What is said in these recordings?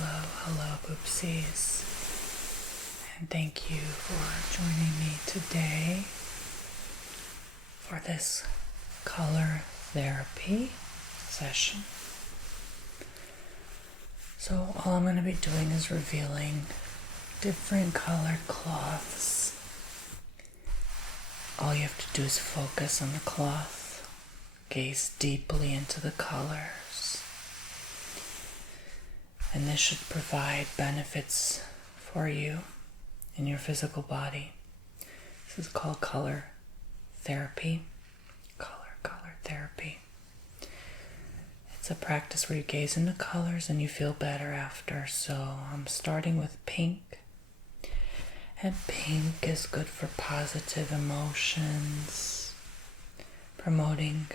hello, Boopsies. And thank you for joining me today for this color therapy session. So all I'm going to be doing is revealing different colored cloths. All you have to do is focus on the cloth, gaze deeply into the colors, and this should provide benefits for you in your physical body. This is called color therapy. Color therapy. It's a practice where you gaze into colors and you feel better after. So I'm starting with pink. And pink is good for positive emotions, promoting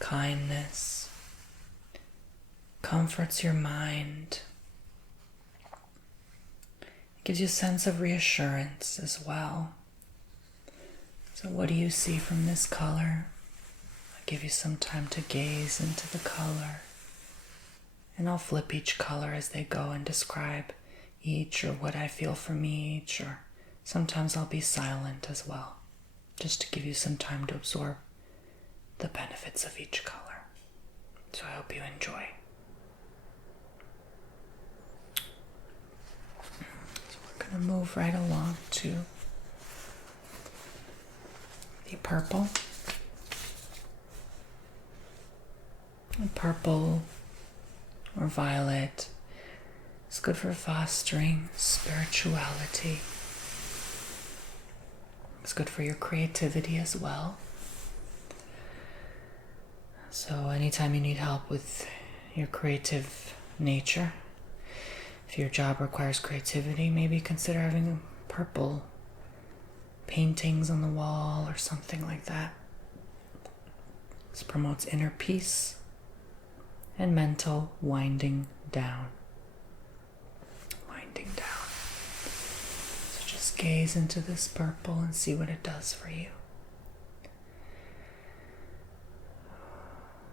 kindness, comforts your mind. It gives you a sense of reassurance as well. So what do you see from this color? I'll give you some time to gaze into the color. And I'll flip each color as they go and describe each or what I feel from each, or sometimes I'll be silent as well, just to give you some time to absorb the benefits of each color. So I hope you enjoy. So we're going to move right along to the purple. Purple or violet. It's good for fostering spirituality. It's good for your creativity as well. So anytime you need help with your creative nature, if your job requires creativity, maybe consider having purple paintings on the wall or something like that. This promotes inner peace and mental winding down. So just gaze into this purple and see what it does for you.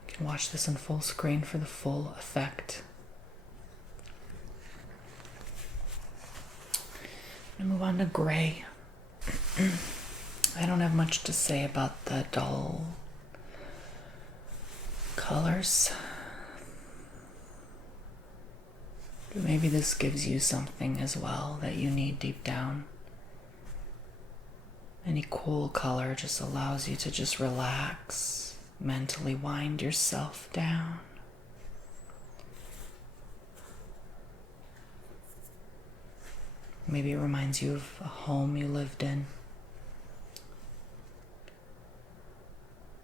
You can watch this on full screen for the full effect. I'm going to move on to gray. I don't have much to say about the dull colors. Maybe this gives you something as well that you need deep down. Any cool color just allows you to just relax, mentally wind yourself down. Maybe it reminds you of a home you lived in.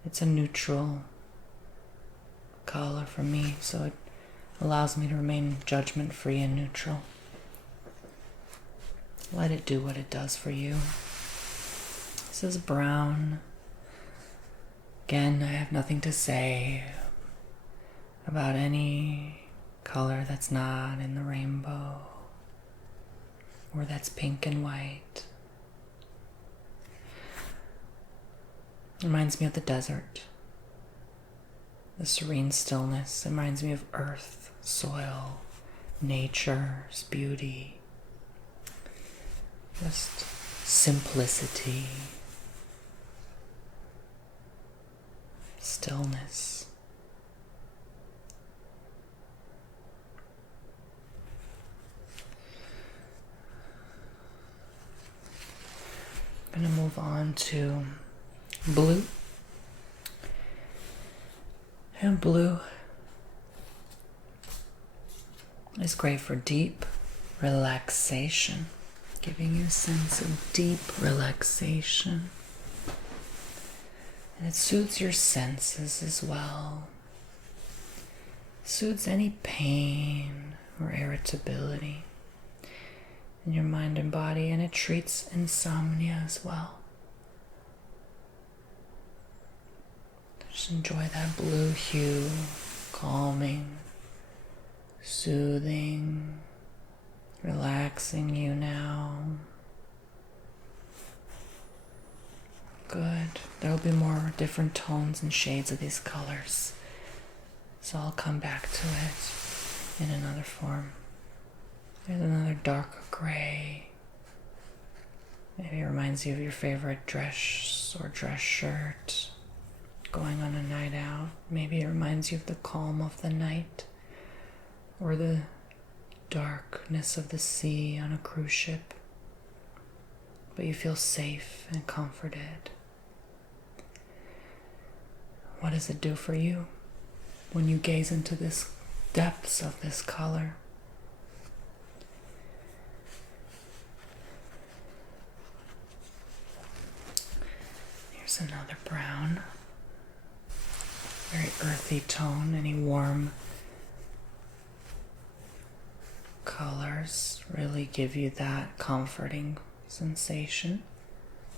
It's a neutral color for me, so it allows me to remain judgment-free and neutral. Let it do what it does for you. This is brown. Again, I have nothing to say about any color that's not in the rainbow or that's pink and white. It reminds me of the desert. The serene stillness. It reminds me of earth, soil, nature's beauty. Just simplicity, stillness. I'm going to move on to blue. And blue is great for deep relaxation, giving you a sense of deep relaxation. And it soothes your senses as well. It soothes any pain or irritability in your mind and body, and it treats insomnia as well. Just enjoy that blue hue, calming, soothing, relaxing you now. Good. There will be more different tones and shades of these colors, so I'll come back to it in another form. There's another darker gray. Maybe it reminds you of your favorite dress or dress shirt, going on a night out. Maybe it reminds you of the calm of the night or the darkness of the sea on a cruise ship. But you feel safe and comforted. What does it do for you when you gaze into this depths of this color? Here's another brown, very earthy tone. Any warm colors really give you that comforting sensation.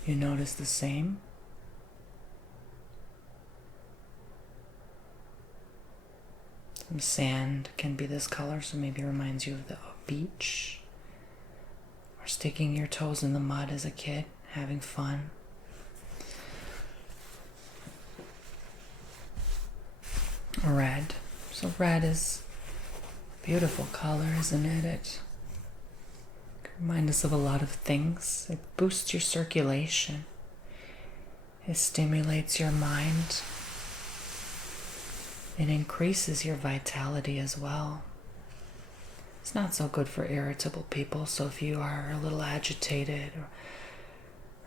You notice the same? Some sand can be this color, so maybe it reminds you of the beach. Or sticking your toes in the mud as a kid, having fun. Red. So red is a beautiful color, isn't it? It can remind us of a lot of things. It boosts your circulation. It stimulates your mind. It increases your vitality as well. It's not so good for irritable people, so if you are a little agitated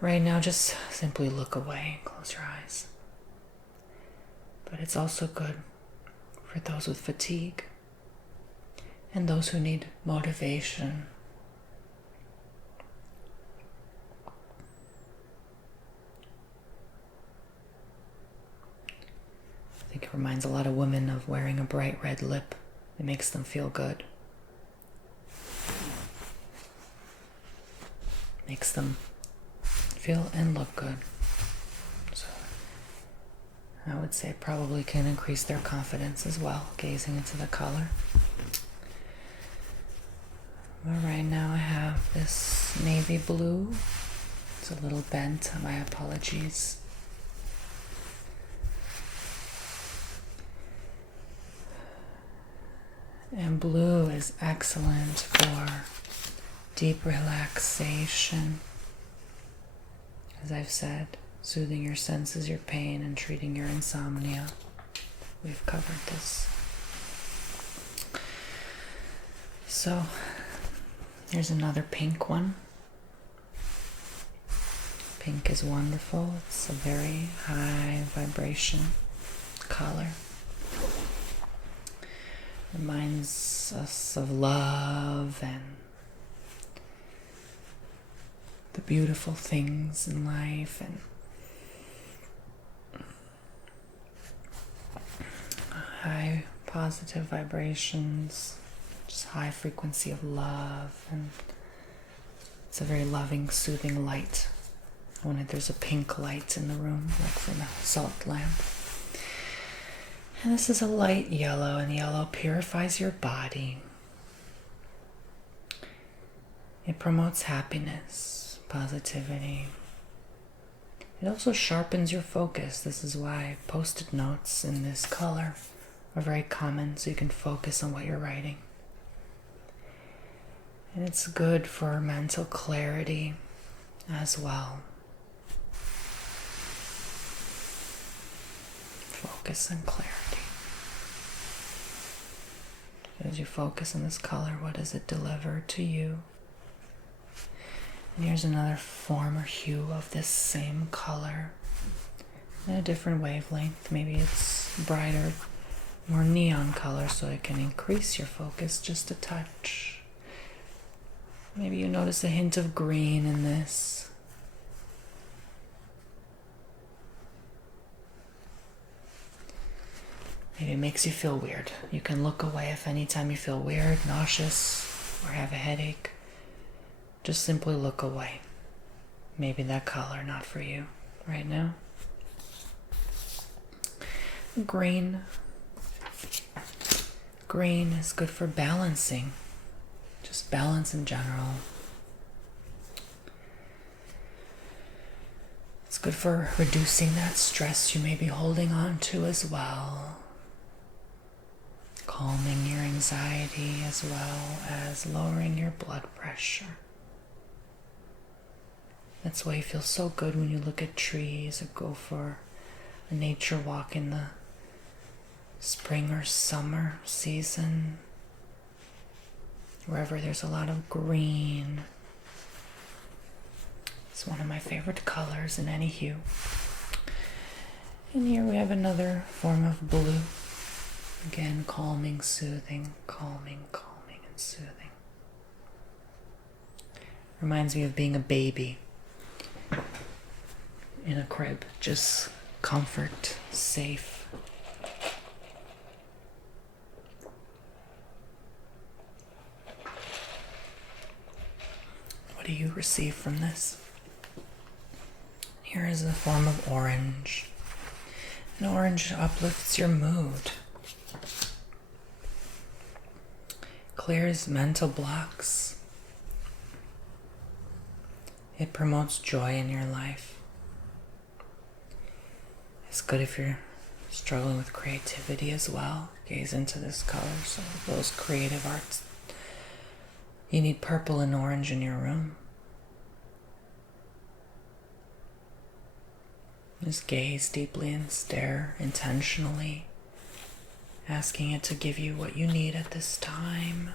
right now, just simply look away, close your eyes. But it's also good for those with fatigue and those who need motivation. I think it reminds a lot of women of wearing a bright red lip. It makes them feel good. Makes them feel and look good. So I would say probably can increase their confidence as well, gazing into the color. But right now I have this navy blue. It's a little bent, my apologies. And blue is excellent for deep relaxation. As I've said, soothing your senses, your pain, and treating your insomnia. We've covered this. So, here's another pink one. Pink is wonderful. It's a very high vibration color. Reminds us of love and the beautiful things in life and high positive vibrations, just high frequency of love, and it's a very loving, soothing light when there's a pink light in the room, like from a salt lamp. And this is a light yellow, and yellow purifies your body. It promotes happiness, positivity. It also sharpens your focus. This is why post-it notes in this color are very common, so you can focus on what you're writing. And it's good for mental clarity as well. Focus and clarity. As you focus on this color, what does it deliver to you? And here's another form or hue of this same color in a different wavelength. Maybe it's brighter, more neon color, so it can increase your focus just a touch. Maybe you notice a hint of green in this. Maybe it makes you feel weird. You can look away if anytime you feel weird, nauseous, or have a headache. Just simply look away. Maybe that color not for you right now. Green. Green is good for balancing. Just balance in general. It's good for reducing that stress you may be holding on to as well. calming your anxiety as well as lowering your blood pressure. That's why you feel so good when you look at trees or go for a nature walk in the spring or summer season, wherever there's a lot of green. It's one of my favorite colors in any hue. And here we have another form of blue. Again, calming, soothing, calming, and soothing. Reminds me of being a baby in a crib, just comfort, safe. What do you receive from this? Here is a form of orange. And orange uplifts your mood, clears mental blocks. It promotes joy in your life. It's good if you're struggling with creativity as well. Gaze into this color. So those creative arts. You need purple and orange in your room. Just gaze deeply and stare intentionally, asking it to give you what you need at this time.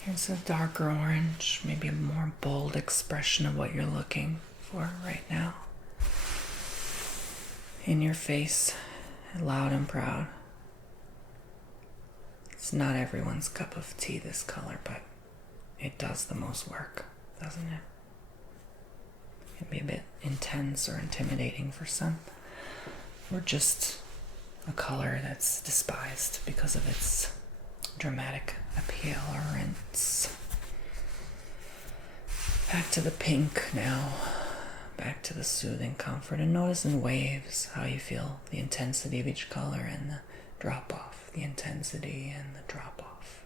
Here's a darker orange, maybe a more bold expression of what you're looking for right now. In your face, loud and proud. It's not everyone's cup of tea, this color, but it does the most work, doesn't it? It can be a bit intense or intimidating for some, or just a color that's despised because of its dramatic appearance. Back to the pink now, back to the soothing comfort, and notice in waves how you feel the intensity of each color and the drop off, the intensity and the drop off.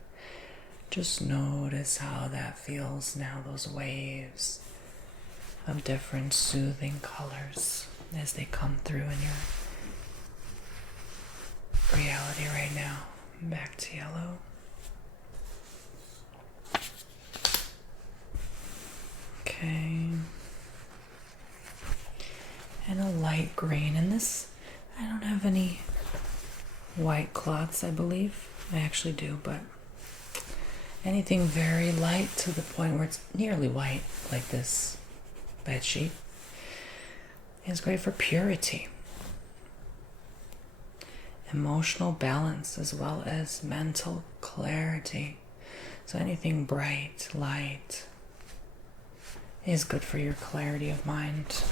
Just notice how that feels now, those waves of different soothing colors as they come through in your reality right now. Back to yellow. Okay. And a light green. And this, I don't have any white cloths, I believe. I actually do, but anything very light to the point where it's nearly white, like this bed sheet, is great for purity, emotional balance, as well as mental clarity. So anything bright, light, is good for your clarity of mind.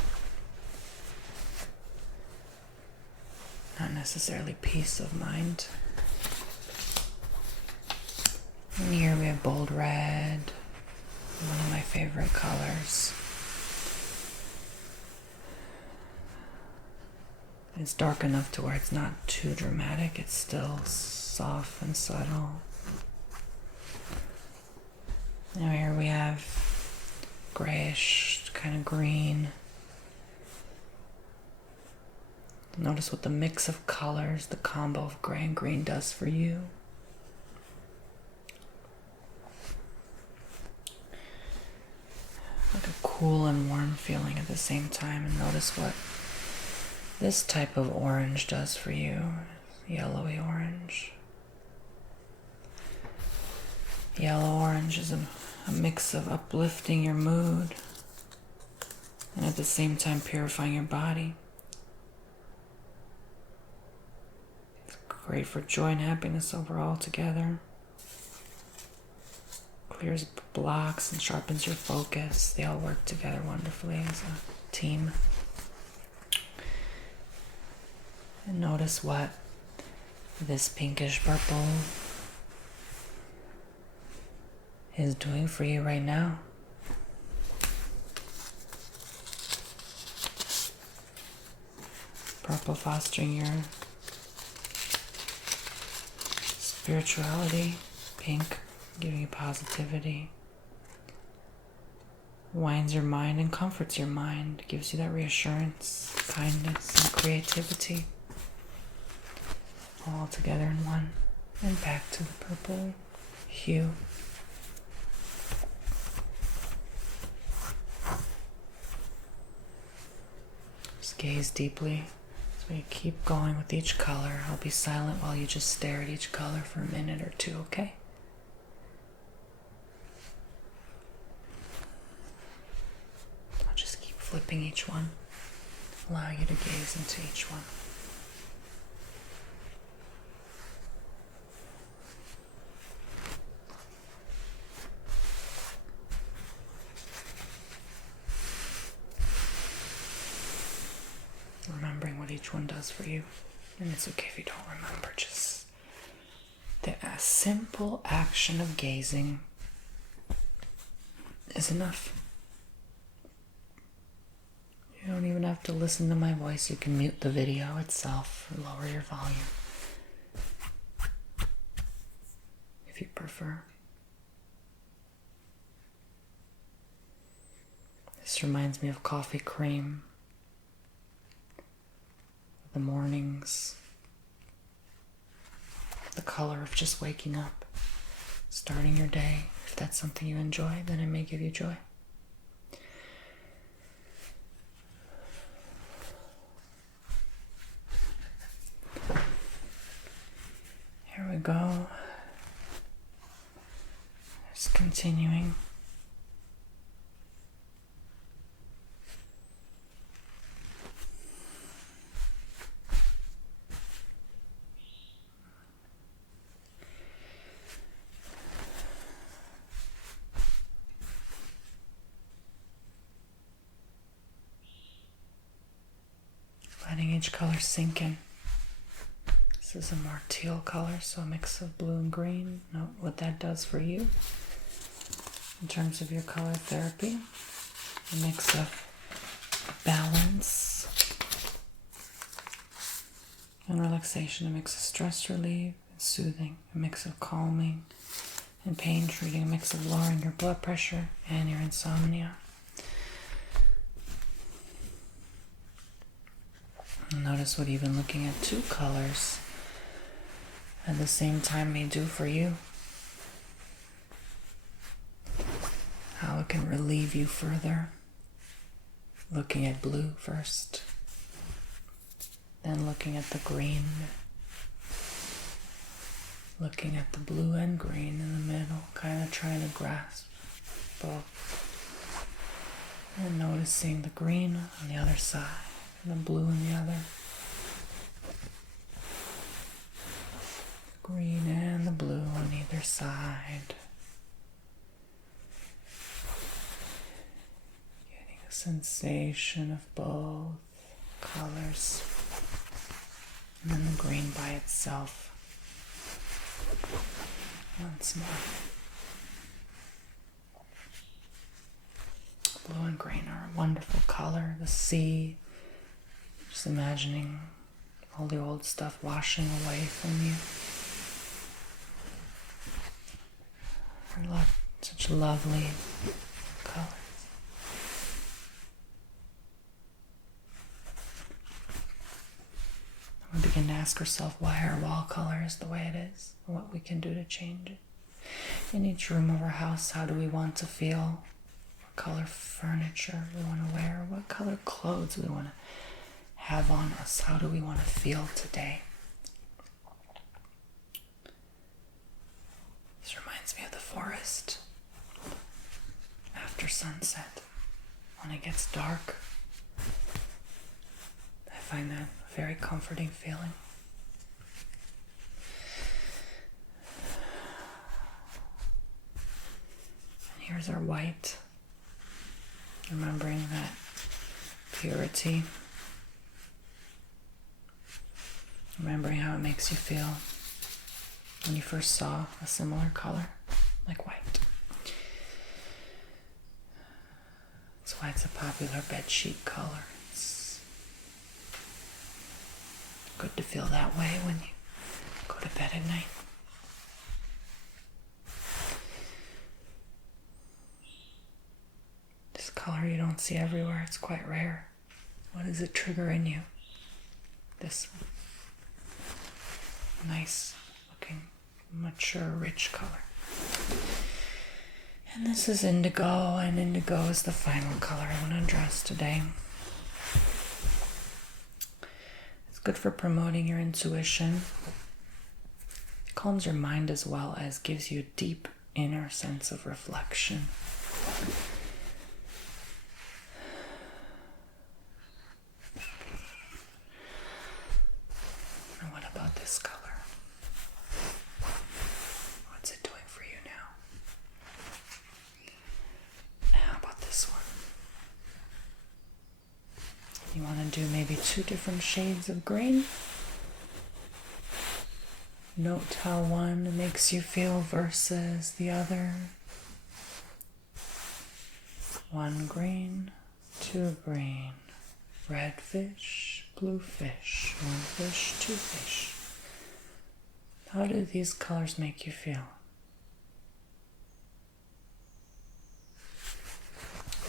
Not necessarily peace of mind. And here we have bold red, one of my favorite colors. It's dark enough to where it's not too dramatic. It's still soft and subtle. Now here we have grayish, kind of green. Notice what the mix of colors, the combo of gray and green does for you. Like a cool and warm feeling at the same time. And notice what this type of orange does for you. Yellowy orange. Yellow orange is a mix of uplifting your mood and at the same time purifying your body. It's great for joy and happiness overall together. Clears blocks and sharpens your focus. They all work together wonderfully as a team. And notice what this pinkish purple is doing for you right now. Purple fostering your spirituality. Pink giving you positivity. Winds your mind and comforts your mind. Gives you that reassurance, kindness, and creativity. all together in one, and back to the purple hue. Just gaze deeply as we keep going with each color. I'll be silent while you just stare at each color for a minute or two, okay? I'll just keep flipping each one, allow you to gaze into each one. Remembering what each one does for you. And it's okay if you don't remember, just the simple action of gazing is enough. You don't even have to listen to my voice. You can mute the video itself or lower your volume if you prefer. This reminds me of coffee cream. The mornings, the color of just waking up, starting your day. If that's something you enjoy, then it may give you joy. Here we go. Just continuing. Letting each color sink in. This is a more teal color, so a mix of blue and green. Note what that does for you in terms of your color therapy. A mix of balance and relaxation, a mix of stress relief and soothing, a mix of calming and pain treating, a mix of lowering your blood pressure and your insomnia. Notice what even looking at two colors at the same time may do for you. How it can relieve you further. Looking at blue first, then looking at the green, looking at the blue and green in the middle, kind of trying to grasp both, and noticing the green on the other side. And the blue in the other. The green and the blue on either side. Getting a sensation of both colors. And then the green by itself. Once more. Blue and green are a wonderful color. The sea. Just imagining all the old stuff washing away from you. Such lovely colors. We begin to ask ourselves why our wall color is the way it is, and what we can do to change it. In each room of our house, how do we want to feel? What color furniture we want to wear? What color clothes we want to have on us? How do we want to feel today? This reminds me of the forest after sunset. When it gets dark, I find that a very comforting feeling. And here's our white, remembering that purity. Remembering how it makes you feel when you first saw a similar color, like white. That's why it's a popular bedsheet color. It's good to feel that way when you go to bed at night. This color you don't see everywhere, it's quite rare. What does it trigger in you? This one. Nice looking, mature, rich color. And this is indigo, and indigo is the final color I want to address today. It's good for promoting your intuition. It calms your mind as well as gives you a deep inner sense of reflection. And what about this color? What's it doing for you now? How about this one? You want to do maybe 2 different shades of green? Note how one makes you feel versus the other. 1 green, 2 green, red fish, blue fish, 1 fish, 2 fish. How do these colors make you feel?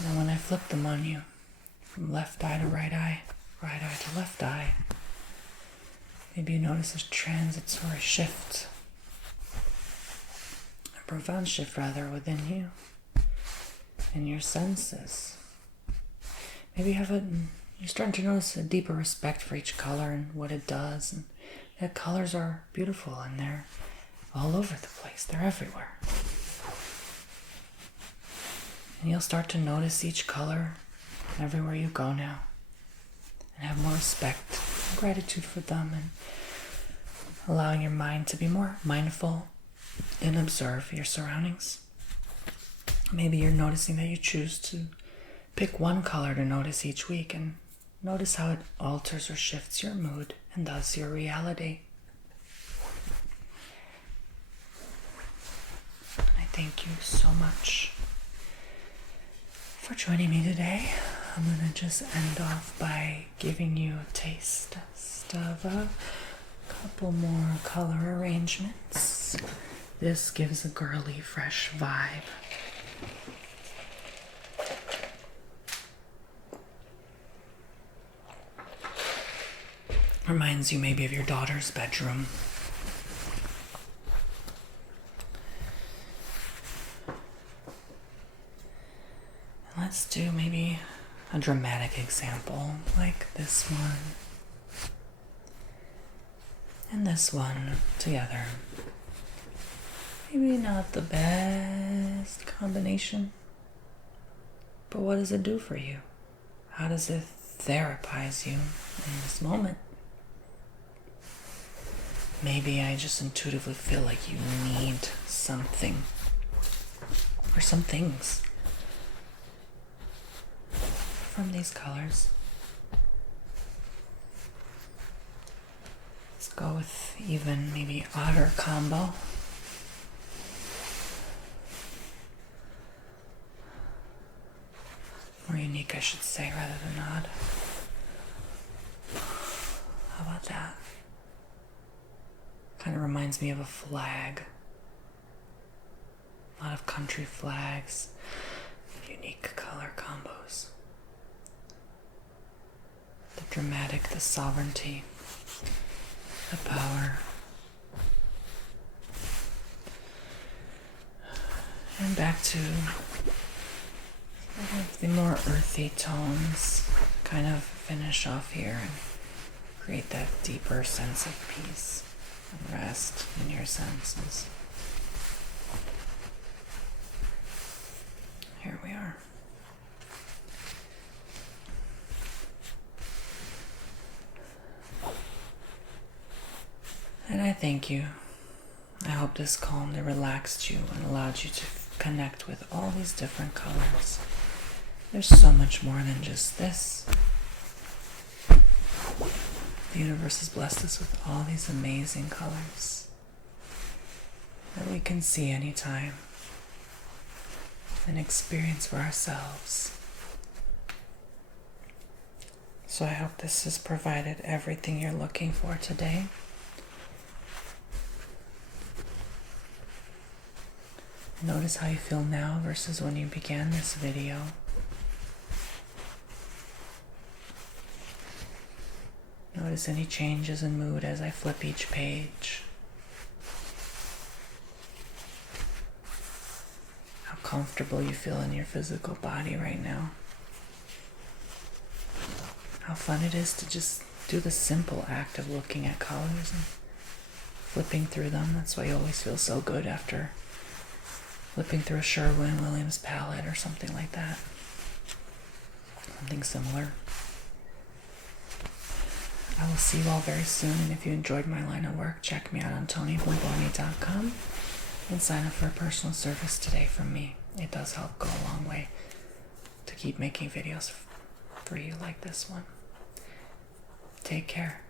Now when I flip them on you, from left eye to right eye to left eye, maybe you notice a transitory shift, a profound shift rather, within you, in your senses. Maybe you're starting to notice a deeper respect for each color and what it does, and that colors are beautiful and they're all over the place, they're everywhere. And you'll start to notice each color everywhere you go now, and have more respect and gratitude for them, and allowing your mind to be more mindful and observe your surroundings. Maybe you're noticing that you choose to pick 1 color to notice each week, and notice how it alters or shifts your mood and thus your reality. I thank you so much for joining me today. I'm going to just end off by giving you a taste of a couple more color arrangements. This gives a girly, fresh vibe. Reminds you maybe of your daughter's bedroom. Let's do maybe a dramatic example like this one and this one together. Maybe not the best combination, but what does it do for you? How does it therapize you in this moment? Maybe I just intuitively feel like you need something or some things from these colors. Let's go with even maybe odder combo. More unique, I should say, rather than odd. How about that? Kind of reminds me of a flag. A lot of country flags, unique color combos. The dramatic, the sovereignty, the power. And back to the more earthy tones. Kind of finish off here and create that deeper sense of peace and rest in your senses. Here we are. And I thank you. I hope this calmed and relaxed you and allowed you to connect with all these different colors. There's so much more than just this. The universe has blessed us with all these amazing colors that we can see anytime and experience for ourselves. So I hope this has provided everything you're looking for today. Notice how you feel now versus when you began this video. Notice any changes in mood as I flip each page. How comfortable you feel in your physical body right now. How fun it is to just do the simple act of looking at colors and flipping through them. That's why you always feel so good after flipping through a Sherwin-Williams palette or something like that. Something similar. I will see you all very soon, and if you enjoyed my line of work, check me out on TonyBomboni.com and sign up for a personal service today from me. It does help go a long way to keep making videos for you like this one. Take care.